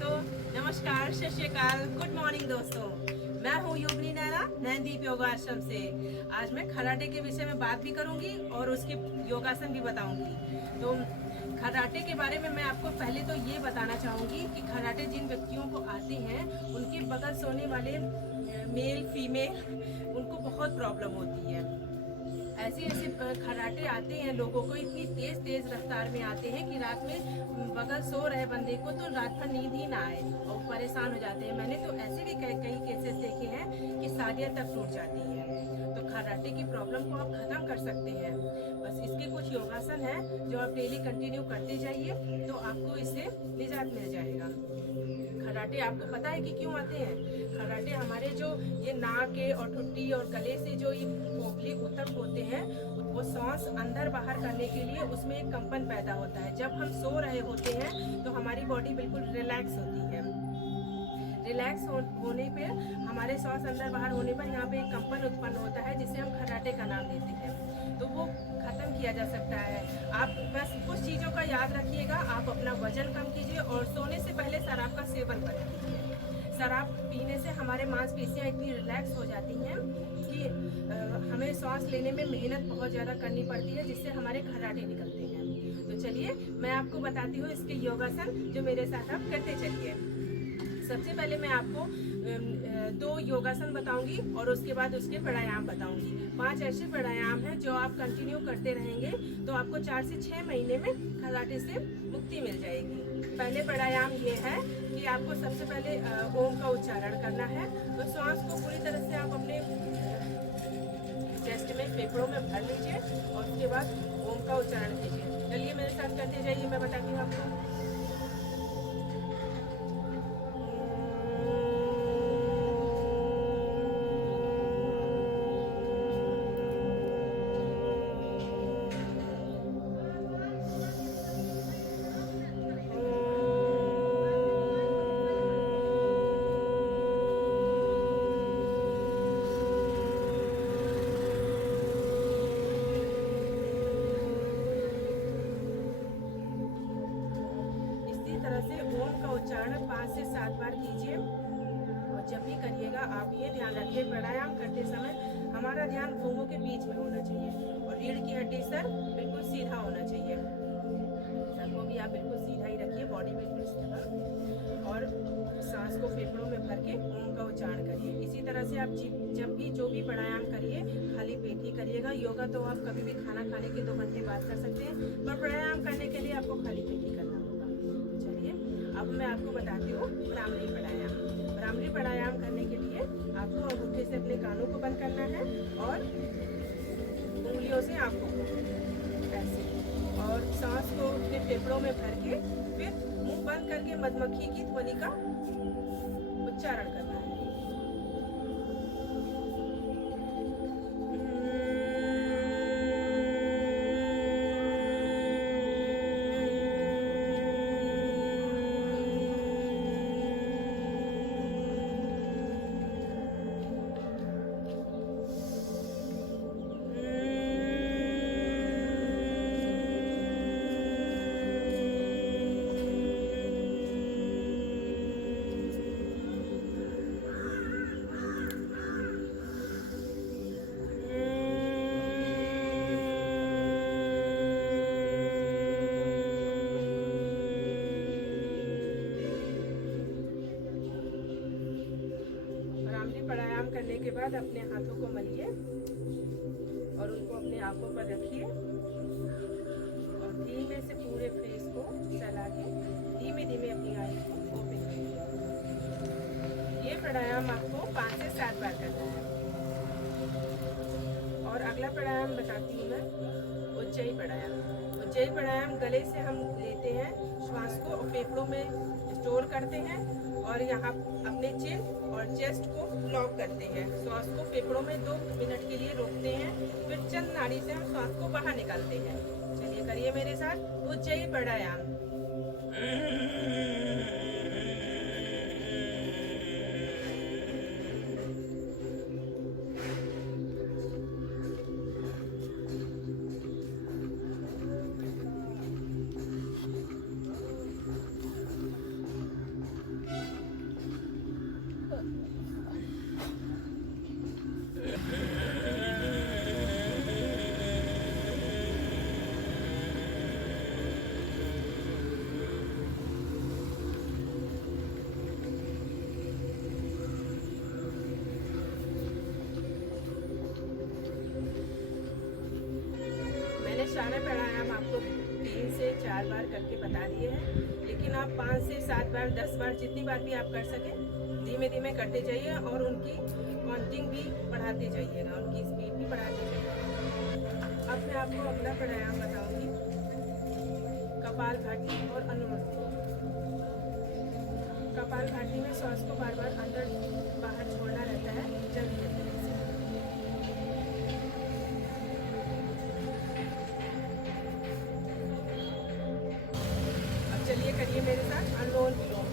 दोस्तों, नमस्कार, सत श्री अकाल, गुड मॉर्निंग दोस्तों। मैं हूँ योगिनी नैना, नैनदीप योगाश्रम से। आज मैं कराटे के विषय में बात भी करूंगी और उसके योगासन भी बताऊंगी। तो कराटे के बारे में मैं आपको पहले तो ये बताना चाहूंगी कि कराटे जिन व्यक्तियों को आते हैं उनके बगल सोने वाले मेल फीमेल उनको बहुत प्रॉब्लम होती है। ऐसे ऐसे खर्राटे आते हैं लोगों को, इतनी तेज तेज रफ्तार में आते हैं कि रात में बगल सो रहे बंदे को तो रात भर नींद ही ना आए और परेशान हो जाते हैं। मैंने तो ऐसे भी कई केसेस देखे हैं कि शादियां तक टूट जाती हैं। तो खर्राटे की प्रॉब्लम को आप खत्म कर सकते हैं। बस इसके कुछ योगासन हैं जो आप डेली कंटिन्यू करते जाइए तो आपको इससे निजात मिल जाएगा। खर्राटे आपको पता है कि क्यों आते हैं? खर्राटे हमारे जो ये नाक के और ठुड्डी और गले से जो ये पोपली ऊतक होते हैं वो सांस अंदर बाहर करने के लिए उसमें एक कंपन पैदा होता है। जब हम सो रहे होते हैं तो हमारी बॉडी बिल्कुल रिलैक्स होती है। रिलैक्स होने पे हमारे सांस अंदर बाहर होने पर यहाँ पे एक कंपन उत्पन्न होता है जिसे हम खर्राटे का नाम देते हैं। तो वो खत्म किया जा सकता है। आप बस कुछ चीज़ों का याद रखिएगा। आप अपना वजन कम कीजिए और सोने से पहले शराब का सेवन बंद कीजिए। शराब पीने से हमारे मांसपेशियाँ इतनी रिलैक्स हो जाती हैं कि हमें सांस लेने में मेहनत बहुत ज़्यादा करनी पड़ती है, जिससे हमारे खर्राटे निकलते हैं। तो चलिए मैं आपको बताती हूँ इसके योगासन जो मेरे साथ आप करते चलिए। सबसे पहले मैं आपको 2 योगासन बताऊंगी और उसके बाद उसके प्राणायाम बताऊंगी। 5 ऐसे प्राणायाम हैं जो आप कंटिन्यू करते रहेंगे तो आपको 4 से 6 महीने में खर्राटे से मुक्ति मिल जाएगी। पहले प्राणायाम ये है कि आपको सबसे पहले ओम का उच्चारण करना है। तो श्वास को पूरी तरह से आप अपने चेस्ट में, फेफड़ों में भर लीजिए और उसके बाद ओम का उच्चारण कीजिए। चलिए मेरे साथ करते जाइए, मैं बताती हूँ आपको। तरह से ओम का उच्चारण 5 से 7 बार कीजिए। और जब भी करिएगा आप ये ध्यान रखिए, प्राणायाम करते समय हमारा ध्यान भुवों के बीच में होना चाहिए और रीढ़ की हड्डी सर बिल्कुल सीधा होना चाहिए। सर को भी आप बिल्कुल सीधा ही रखिए, बॉडी बिल्कुल स्टेबल। और सांस को फेफड़ों में भर के ओम का उच्चारण करिए। इसी तरह से आप जब भी जो भी प्राणायाम करिए खाली पेट ही करिएगा। योगा तो आप कभी भी खाना खाने के 2 घंटे बाद कर सकते हैं, पर प्राणायाम करने के लिए आपको खाली पेट ही करना होगा। अब मैं आपको बताती हूँ भ्रामरी प्राणायाम। भ्रामरी प्राणायाम करने के लिए आपको अंगूठे से अपने कानों को बंद करना है और उंगलियों से आंखों को ऐसे, और सांस को अपने फेफड़ों में भर के फिर मुंह बंद करके मधुमक्खी की ध्वनि का उच्चारण करना है। प्राणायाम करने के बाद अपने हाथों को मलिए और उनको अपने आंखों पर रखिए और धीमे से पूरे फेस को चला के धीमे धीमे अपनी आईज को ओपन करिए। ये प्राणायाम आपको 5 से 7 बार करना है। और अगला प्राणायाम बताती हूँ मैं, उज्जयी प्राणायाम। उज्जयी प्राणायाम गले से हम लेते हैं श्वास को और फेफड़ों में स्टोर करते हैं और यहाँ अपने चिन और चेस्ट को लॉक करते हैं। श्वास को फेफड़ों में 2 मिनट के लिए रोकते हैं, फिर चंद नाड़ी से हम श्वास को बाहर निकालते हैं। चलिए करिए मेरे साथ उज्जयी प्राणायाम। सारे प्राणायाम आपको 3 से 4 बार करके बता दिए हैं, लेकिन आप 5 से 7 बार 10 बार जितनी बार भी आप कर सकें धीमे धीमे करते जाइए और उनकी काउंटिंग भी बढ़ाते जाइएगा, उनकी स्पीड भी बढ़ाते जाइए। अब मैं आपको अगला प्राणायाम बताऊंगी, कपालभाति और अनुलोम। कपालभाति में श्वास को बार बार अंदर बाहर छोड़ना रहता है जल्दी जल्दी से। अब चलिए करिए मेरे साथ अनुलोम विलोम।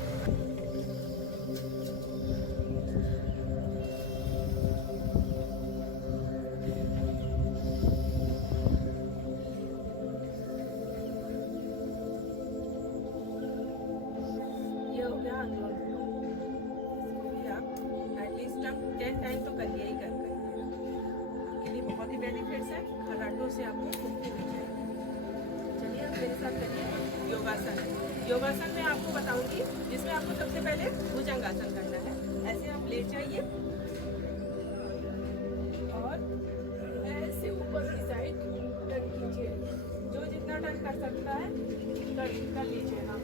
ये हो गया अनुलोम विलोम। इसको भी आप एटलीस्ट आप 10 टाइम तो करिए ही कर आपके लिए बहुत ही बेनिफिट्स है, खर्राटों से आपको मुक्ति मिल जाएगी। चलिए अब मेरे साथ करिए योगासन। योगासन में आपको बताऊंगी, जिसमें आपको सबसे पहले भुजंगासन करना है। ऐसे आप लेट जाइए और ऐसे ऊपर की साइड टर्न कीजिए, जो जितना टर्न कर सकता है कर लीजिएगा।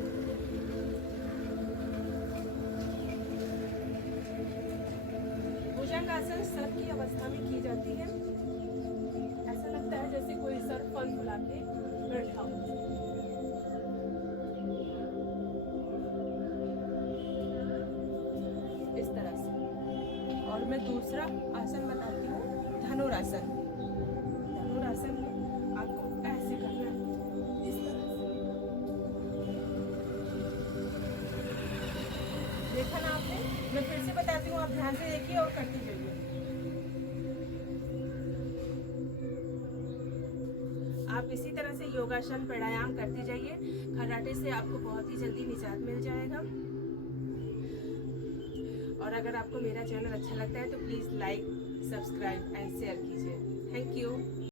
भुजंगासन सर की अवस्था में की जाती है। ऐसा लगता है जैसे कोई सर फल फुला के बैठा हो। इस तरह से। और मैं दूसरा आसन बताती हूँ, धनुरासन। धनुरासन में आपको ऐसे करना है, इस तरह से। देखा ना आपने? मैं फिर से बताती हूँ, आप ध्यान से देखिए और करते जाइए। आप इसी तरह से योगासन प्राणायाम करते जाइए, खर्राटे से आपको बहुत ही जल्दी निजात मिल जाएगा। और अगर आपको मेरा चैनल अच्छा लगता है तो please like, subscribe and share कीजिए। Thank you.